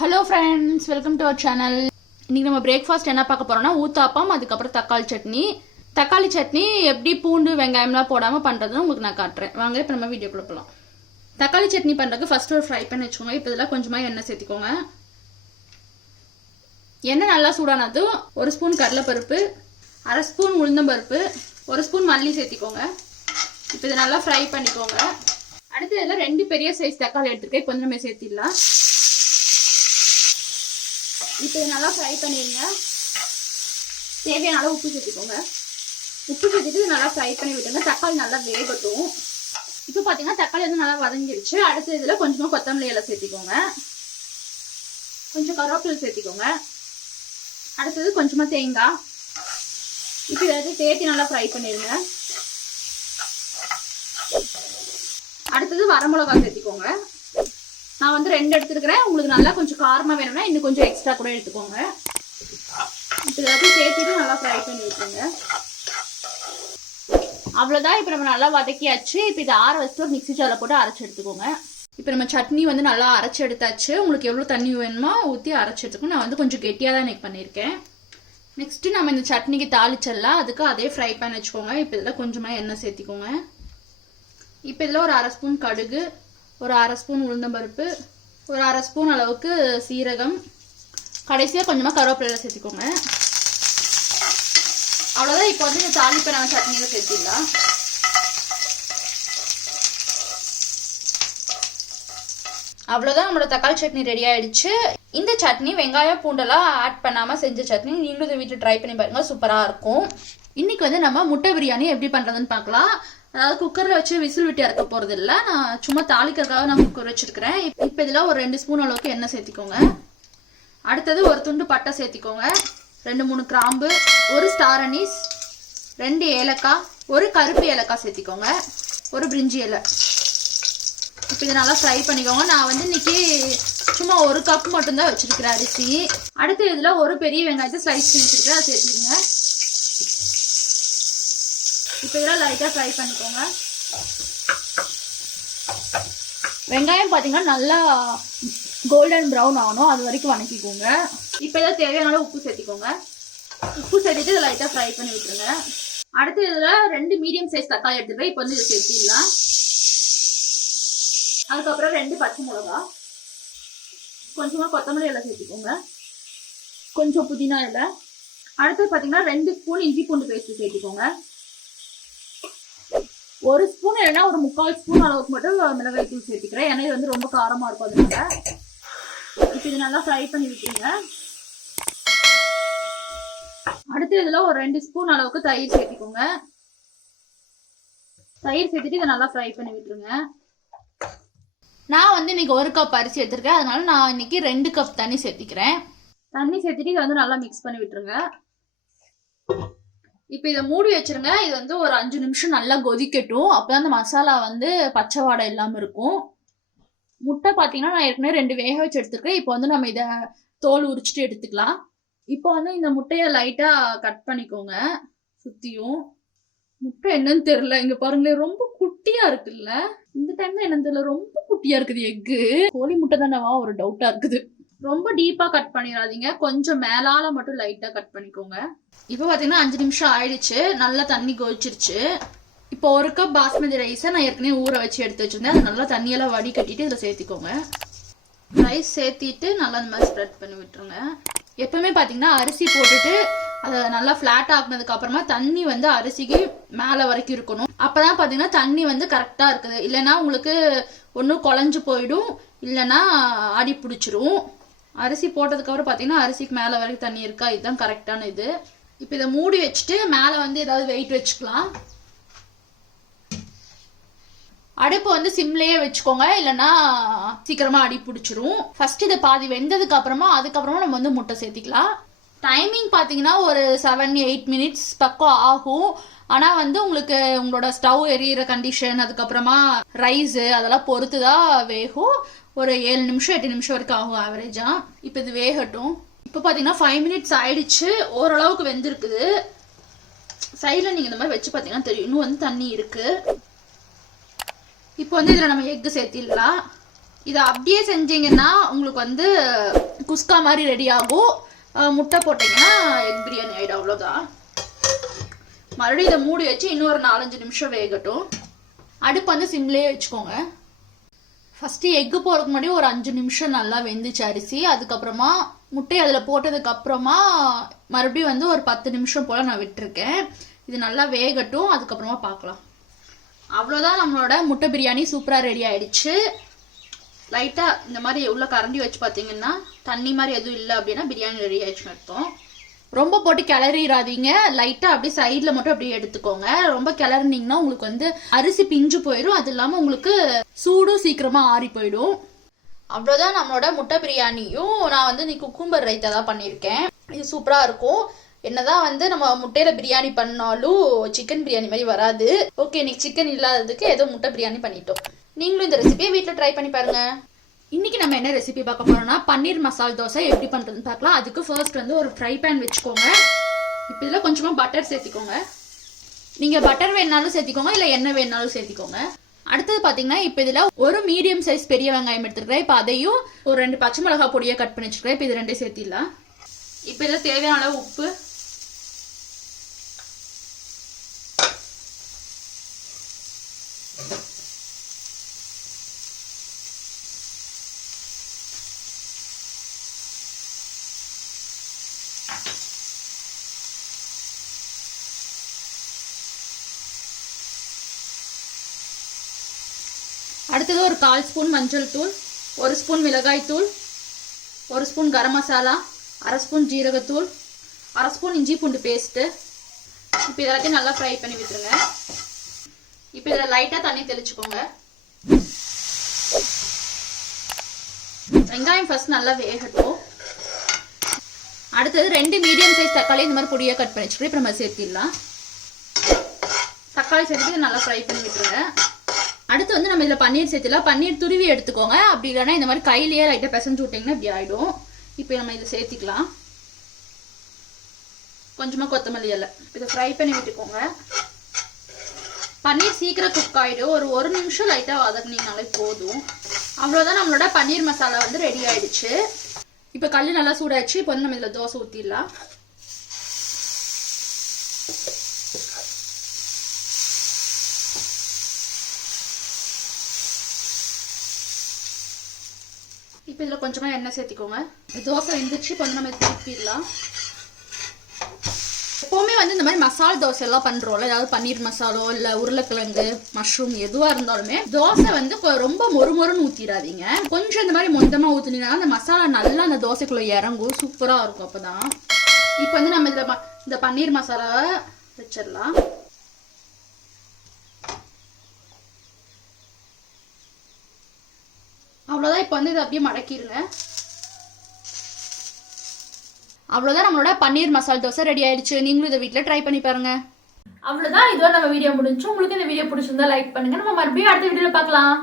Hello friends welcome to our channel இன்னைக்கு நம்ம breakfast என்ன பார்க்க போறோம்னா ஊத்தாப்பம் அதுக்கப்புறம் தக்காளி சட்னி. தக்காளி சட்னி எப்படி பூண்டு வெங்காயம்லாம் போடாமல் பண்ணுறதுன்னு உங்களுக்கு நான் காட்டுறேன். வாங்க இப்போ நம்ம வீடியோ போகலாம் தக்காளி சட்னி பண்ணுறதுக்கு ஃபஸ்ட்டு ஒரு ஃப்ரை பண்ணி வச்சுக்கோங்க. இப்போ இதெல்லாம் கொஞ்சமாக எண்ணெய் சேர்த்திக்கோங்க. எண்ணெய் நல்லா சூடானதும் ஒரு ஸ்பூன் கடலைப்பருப்பு அரை ஸ்பூன் உளுந்தம்பருப்பு ஒரு ஸ்பூன் மல்லி சேர்த்திக்கோங்க. இப்போ இதை நல்லா ஃப்ரை பண்ணிக்கோங்க. அடுத்து இதில் ரெண்டு பெரிய சைஸ் தக்காளி எடுத்துருக்கேன். கொஞ்சமே சேர்த்திடலாம். இப்போ இதை நல்லா ஃப்ரை பண்ணிடுங்க. தேவையான அளவு உப்பு சேர்த்துக்கோங்க. உப்பு சேர்த்துட்டு நல்லா ஃப்ரை பண்ணி விட்டுங்க தக்காளி நல்லா வேகட்டும். இப்போ பார்த்தீங்கன்னா தக்காளி வந்து நல்லா வதங்கிருச்சு. அடுத்த இதில் கொஞ்சமாக கொத்தமல்லி இலை சேர்த்திக்கோங்க. கொஞ்சம் கருவேப்பிலை சேர்த்திக்கோங்க. அடுத்தது கொஞ்சமாக தேங்காய். இப்போ எல்லாத்தையும் சேர்த்து நல்லா ஃப்ரை பண்ணிடுங்க. அடுத்தது வரமிளகா சேர்த்திக்கோங்க. நான் வந்து ரெண்டு எடுத்துருக்கிறேன். உங்களுக்கு நல்லா கொஞ்சம் காரமாக வேணும்னா இன்னும் கொஞ்சம் எக்ஸ்ட்ரா கூட எடுத்துக்கோங்க. இப்போ எல்லாத்தையும் சேர்த்துட்டு நல்லா ஃப்ரை பண்ணி விட்டுருங்க அவ்வளோதான் இப்போ நம்ம நல்லா வதக்கியாச்சு. இப்போ இதை ஆற வச்சுட்டு ஒரு மிக்ஸி ஜாரில் போட்டு அரைச்சி எடுத்துக்கோங்க. இப்போ நம்ம சட்னி வந்து நல்லா அரைச்சி எடுத்தாச்சு. உங்களுக்கு எவ்வளோ தண்ணி வேணுமோ ஊற்றி அரைச்சி எடுத்துக்கோங்க. நான் வந்து கொஞ்சம் கெட்டியாக தான் எனக்கு பண்ணியிருக்கேன். நெக்ஸ்ட்டு நம்ம இந்த சட்னிக்கு தாளிச்சிடலாம். அதுக்கு அதே ஃப்ரை பண்ணி வச்சுக்கோங்க. இப்போ இதில் கொஞ்சமாக எண்ணெய் சேர்த்திக்கோங்க. இப்போ இதில் ஒரு அரை ஸ்பூன் கடுகு. ஒரு அரை ஸ்பூன் உளுந்தம்பருப்பு ஒரு அரை ஸ்பூன் அளவுக்கு சீரகம். கடைசியாக கொஞ்சமாக கருவேப்பிலையில் சேர்த்திக்கோங்க. அவ்வளோதான் இப்போ வந்து இந்த தாளிப்பை நம்ம சட்னியில் சேர்த்திடலாம். அவ்வளோதான் நம்மளோட தக்காளி சட்னி ரெடி ஆயிடுச்சு. இந்த சட்னி வெங்காயம் பூண்டெல்லாம் ஆட் பண்ணாமல் செஞ்ச சட்னி நீங்களும் இந்த வீட்டில் ட்ரை பண்ணி பாருங்க. சூப்பராக இருக்கும். இன்னைக்கு வந்து நம்ம முட்டை பிரியாணி எப்படி பண்ணுறதுன்னு பார்க்கலாம். அதாவது குக்கரில் வச்சு விசில் விட்டு இறக்க போகிறது இல்லை நான் சும்மா தாளிக்கிறதுக்காக நான் குக்கர் வச்சுருக்கிறேன். இப்போ இதில் ஒரு ரெண்டு ஸ்பூன் அளவுக்கு எண்ணெய் சேர்த்திக்கோங்க. அடுத்தது ஒரு துண்டு பட்டை சேர்த்திக்கோங்க. ரெண்டு மூணு கிராம்பு ஒரு ஸ்டார் அனீஸ் ரெண்டு ஏலக்காய் ஒரு கருப்பு ஏலக்காய் சேர்த்திக்கோங்க. ஒரு பிரிஞ்சி இலை. இப்போ இதை நல்லா ஃப்ரை பண்ணிக்கோங்க. நான் வந்து இன்னைக்கு சும்மா ஒரு கப் மட்டும்தான் வச்சிருக்கிறேன் அரிசி. அடுத்து இதில் ஒரு பெரிய வெங்காயத்தை ஸ்லைஸ் பண்ணி வச்சிருக்கேன் அதை சேர்த்துக்கோங்க இப்போ இதெல்லாம் லைட்டாக ஃப்ரை பண்ணிக்கோங்க. வெங்காயம் பார்த்தீங்கன்னா நல்லா கோல்டன் ப்ரௌன் ஆகணும். அது வரைக்கும் வணக்கிக்கோங்க. இப்போ இதில் தேவையான உப்பு சேர்த்திக்கோங்க. உப்பு சேர்த்துட்டு இதை லைட்டாக ஃப்ரை பண்ணி விட்டுருங்க. அடுத்து இதில் ரெண்டு மீடியம் சைஸ் தக்காளி எடுத்துகிட்டு இப்போ வந்து இதை சேர்த்திடலாம். அதுக்கப்புறம் ரெண்டு பச்சை மிளகா. கொஞ்சமாக கொத்தமல்லி எல்லாம் சேர்த்துக்கோங்க. கொஞ்சம் புதினா இலை. அடுத்து பார்த்தீங்கன்னா ரெண்டு ஸ்பூன் இஞ்சி பூண்டு பேஸ்ட்டு சேர்த்துக்கோங்க. ஒரு ஸ்பூன் இல்லைன்னா ஒரு முக்கால் ஸ்பூன் அளவுக்கு மட்டும் மிளகாய் தூள் சேர்த்துக்கிறேன். ஏன்னா இது வந்து ரொம்ப காரமாக இருக்கும் அதனால. இப்போ இது நல்லா ஃப்ரை பண்ணி விட்டுருங்க. அடுத்து இதில் ஒரு ரெண்டு ஸ்பூன் அளவுக்கு தயிர் சேர்த்துக்கோங்க. தயிர் சேர்த்துட்டு இதை நல்லா ஃப்ரை பண்ணி விட்டுருங்க. நான் வந்து இன்னைக்கு ஒரு கப் அரிசி எடுத்திருக்கேன். அதனால நான் இன்னைக்கு ரெண்டு கப் தண்ணி சேர்த்திக்கிறேன். தண்ணி சேர்த்துட்டு இதை வந்து நல்லா மிக்ஸ் பண்ணி விட்டுருங்க. இப்போ இதை மூடி வச்சிருங்க. இது வந்து ஒரு அஞ்சு நிமிஷம் நல்லா கொதிக்கட்டும். அப்போ அந்த மசாலா வந்து பச்சை வாடை இல்லாமல் இருக்கும். முட்டை பார்த்தீங்கன்னா நான் ஏற்கனவே ரெண்டு வேக வச்சு எடுத்துருக்கேன். இப்போ வந்து நம்ம இதை தோல் உரிச்சிட்டு எடுத்துக்கலாம். இப்போ வந்து இந்த முட்டையை லைட்டாக கட் பண்ணிக்கோங்க. சுற்றியும் முட்டை என்னன்னு தெரில இங்கே பாருங்களேன் ரொம்ப குட்டியாக இருக்குல்ல. இந்த டைம் தான் என்னன்னு தெரியல. ரொம்ப குட்டியாக இருக்குது எக்கு. கோழி முட்டை தானேவா? ஒரு டவுட்டாக இருக்குது. ரொம்ப டீப்பா கட் பண்ணிடாதீங்க கொஞ்சம் மேலால மட்டும் லைட்டா கட் பண்ணிக்கோங்க. இப்போ பாத்தீங்கன்னா அஞ்சு நிமிஷம் ஆயிடுச்சு. நல்லா தண்ணி கொதிச்சிருச்சு. இப்போ ஒரு கப் பாஸ்மதி ரைஸை நான் ஏற்கனவே ஊற வச்சு எடுத்து வச்சிருந்தேன். அது நல்லா தண்ணியெல்லாம் வடி கட்டிட்டு இதில் சேர்த்திக்கோங்க. ரைஸ் சேர்த்திட்டு நல்லா இந்த மாதிரி ஸ்ப்ரெட் பண்ணி விட்டுருங்க. எப்பவுமே பார்த்தீங்கன்னா அரிசி போட்டுட்டு அதை நல்லா ஃப்ளாட் ஆக்குனதுக்கு அப்புறமா தண்ணி வந்து அரிசிக்கு மேலே வரைக்கும் இருக்கணும். அப்பதான் பார்த்தீங்கன்னா தண்ணி வந்து கரெக்டாக இருக்குது. இல்லைன்னா உங்களுக்கு ஒன்றும் குழஞ்சு போயிடும். இல்லைன்னா அடி பிடிச்சிரும். அரிசி போட்டதுக்கப்புறம் பார்த்தீங்கன்னா அரிசிக்கு மேலே வரைக்கும் தண்ணி இருக்கா? இதுதான் கரெக்டான இது. இப்போ இதை மூடி வச்சுட்டு மேலே வந்து ஏதாவது வெயிட் வச்சுக்கலாம். அடுப்பு வந்து சிம்லேயே வச்சுக்கோங்க. இல்லைன்னா சீக்கிரமா அடி பிடிச்சிரும். ஃபர்ஸ்ட் இதை பாதி வெந்ததுக்கு அப்புறமா அதுக்கப்புறமா நம்ம வந்து முட்டை சேர்த்திக்கலாம். டைமிங் பார்த்தீங்கன்னா ஒரு செவன் எயிட் மினிட்ஸ் பக்கம் ஆகும். ஆனால் வந்து உங்களுக்கு உங்களோட ஸ்டவ் எரியிற கண்டிஷன் அதுக்கப்புறமா ரைஸு அதெல்லாம் பொறுத்து தான் வேகும். ஒரு ஏழு நிமிஷம் எட்டு நிமிஷம் வரைக்கும் ஆகும் ஆவரேஜாக இப்போ இது வேகட்டும். இப்போ பார்த்தீங்கன்னா ஃபைவ் மினிட்ஸ் ஆயிடுச்சு. ஓரளவுக்கு வெந்திருக்குது. சைடில் நீங்கள் இந்த மாதிரி வச்சு பார்த்தீங்கன்னா தெரியும். இன்னும் வந்து தண்ணி இருக்குது இப்போ வந்து இதில் நம்ம எக்கு சேர்த்திடலாம். இதை அப்படியே செஞ்சீங்கன்னா உங்களுக்கு வந்து குஸ்கா மாதிரி ரெடி ஆகும். முட்டை போட்டிங்கன்னா எக் பிரியாணி ஆகிடும் அவ்வளோதான் மறுபடியும் இதை மூடி வச்சு இன்னொரு நாலஞ்சு நிமிஷம் வேகட்டும். அடுப்பு வந்து சிம்லேயே வச்சுக்கோங்க. ஃபஸ்ட்டு எக்கு போகிறதுக்கு முன்னாடி ஒரு அஞ்சு நிமிஷம் நல்லா வெந்துச்சு அரிசி. அதுக்கப்புறமா முட்டை அதில் போட்டதுக்கப்புறமா மறுபடியும் வந்து ஒரு பத்து நிமிஷம் போல் நான் விட்டுருக்கேன். இது நல்லா வேகட்டும் அதுக்கப்புறமா பார்க்கலாம். அவ்வளோதான் நம்மளோட முட்டை பிரியாணி சூப்பராக ரெடி ஆயிடுச்சு. லைட்டாக இந்த மாதிரி உள்ள கரண்டி வச்சு பார்த்தீங்கன்னா தண்ணி மாதிரி எதுவும் இல்லை அப்படின்னா பிரியாணி ரெடி ஆயிடுச்சுன்னு அர்த்தம். ரொம்ப போட்டு கிளறிடாதீங்க லைட்டாக அப்படியே சைடில் மட்டும் அப்படியே எடுத்துக்கோங்க. ரொம்ப கிளறினீங்கன்னா உங்களுக்கு வந்து அரிசி பிஞ்சு போயிடும். அது இல்லாமல் உங்களுக்கு சூடும் சீக்கிரமாக ஆறி போயிடும். அவ்வளோதான் நம்மளோட முட்டை பிரியாணியும் நான் வந்து நீ குக்கும்பர் ரைத்தா தான் பண்ணியிருக்கேன். இது சூப்பராக இருக்கும். என்னதான் வந்து நம்ம முட்டையில பிரியாணி பண்ணாலும் சிக்கன் பிரியாணி மாதிரி வராது. ஓகே இன்னைக்கு சிக்கன் இல்லாததுக்கு ஏதோ முட்டை பிரியாணி பண்ணிட்டோம். நீங்களும் இந்த ரெசிபியை வீட்டில் ட்ரை பண்ணி பாருங்க. இன்னைக்கு நம்ம என்ன ரெசிபி பார்க்க போறோம்னா பன்னீர் மசால் தோசை எப்படி பண்றதுன்னு பார்க்கலாம். அதுக்கு ஃபர்ஸ்ட் வந்து ஒரு ஃப்ரை பேன் வச்சுக்கோங்க. இப்போ இதில் கொஞ்சமாக பட்டர் சேர்த்திக்கோங்க. நீங்கள் பட்டர் வேணாலும் சேர்த்திக்கோங்க இல்லை எண்ணெய் வேணாலும் சேர்த்திக்கோங்க. அடுத்தது பார்த்தீங்கன்னா இப்போ இதில் ஒரு மீடியம் சைஸ் பெரிய வெங்காயம் எடுத்துருக்கிறேன். இப்போ அதையும் ஒரு ரெண்டு பச்சை மிளகாய் பொடியை கட் பண்ணி வச்சுக்கிறேன் இப்போ இது ரெண்டையும் சேர்த்திடலாம். இப்போ இதில் தேவையான அளவு உப்பு அடுத்தது ஒரு கால் ஸ்பூன் மஞ்சள் தூள் ஒரு ஸ்பூன் மிளகாய் தூள் ஒரு ஸ்பூன் கரம் மசாலா அரை ஸ்பூன் ஜீரகத்தூள் அரை ஸ்பூன் இஞ்சி பூண்டு பேஸ்ட்டு இப்போ இதெல்லாத்தையும் நல்லா ஃப்ரை பண்ணி விட்டுருங்க. இப்போ இதில் லைட்டாக தண்ணி தெளிச்சுக்கோங்க. வெங்காயம் ஃபஸ்ட் நல்லா வேகட்டும். அடுத்தது ரெண்டு மீடியம் சைஸ் தக்காளி இந்த மாதிரி பொடியாக கட் பண்ணி வச்சுக்கிட்டு இப்போ நம்ம சேர்த்திடலாம். தக்காளி சேர்த்துட்டு நல்லா ஃப்ரை பண்ணி விட்டுருங்க. அடுத்து வந்து நம்ம இதில் பன்னீர் சேர்த்துலாம் பன்னீர் துருவி எடுத்துக்கோங்க. அப்படி இல்லைன்னா இந்த மாதிரி கையிலேயே லைட்டாக பிசைஞ்சு விட்டிங்கன்னா இப்படி ஆகிடும் இப்போ நம்ம இதை சேர்த்திக்கலாம். கொஞ்சமாக கொத்தமல்லி இலை. இதை ஃப்ரை பண்ணி விட்டுக்கோங்க. பன்னீர் சீக்கிரம் குக் ஆகிடும் ஒரு ஒரு நிமிஷம் லைட்டாக வதக்குனீங்கனாலே போதும். அவ்வளோதான் நம்மளோட பன்னீர் மசாலா வந்து ரெடி ஆயிடுச்சு. இப்போ கல் நல்லா சூடாச்சு இப்போ வந்து நம்ம இதில் தோசை ஊற்றிடலாம் இப்போ இதில் கொஞ்சமாக எண்ணெய் சேர்த்திக்கோங்க. தோசை வெந்துச்சு இப்போ வந்து நம்ம திருப்பிடலாம் எப்போவுமே வந்து இந்த மாதிரி மசால் தோசை எல்லாம் பண்ணுறோம்ல ஏதாவது பன்னீர் மசாலோ இல்லை உருளைக்கிழங்கு மஷ்ரூம் எதுவாக இருந்தாலுமே தோசை வந்து ரொம்ப மொறுமொறுன்னு ஊற்றிடாதீங்க கொஞ்சம் இந்த மாதிரி மொத்தமாக ஊற்றினீங்கன்னா அந்த மசாலா நல்லா அந்த தோசைக்குள்ளே இறங்கும். சூப்பராக இருக்கும் அப்போ தான் இப்போ வந்து நம்ம இதில் இந்த பன்னீர் மசாலாவை வச்சிடலாம். அவ்வளோதான் இப்போ வந்து இதை அப்படியே மடக்கிடுங்க அவ்வளோதான் நம்மளோட பன்னீர் மசால் தோசை ரெடி ஆயிடுச்சு. நீங்களும் இதை வீட்டில் ட்ரை பண்ணி பாருங்க. அவ்வளோதான் இதோட நம்ம வீடியோ முடிஞ்சு. உங்களுக்கு இந்த வீடியோ பிடிச்சிருந்தா லைக் பண்ணுங்க. நம்ம மறுபடியும் அடுத்த வீடியோவில் பார்க்கலாம்.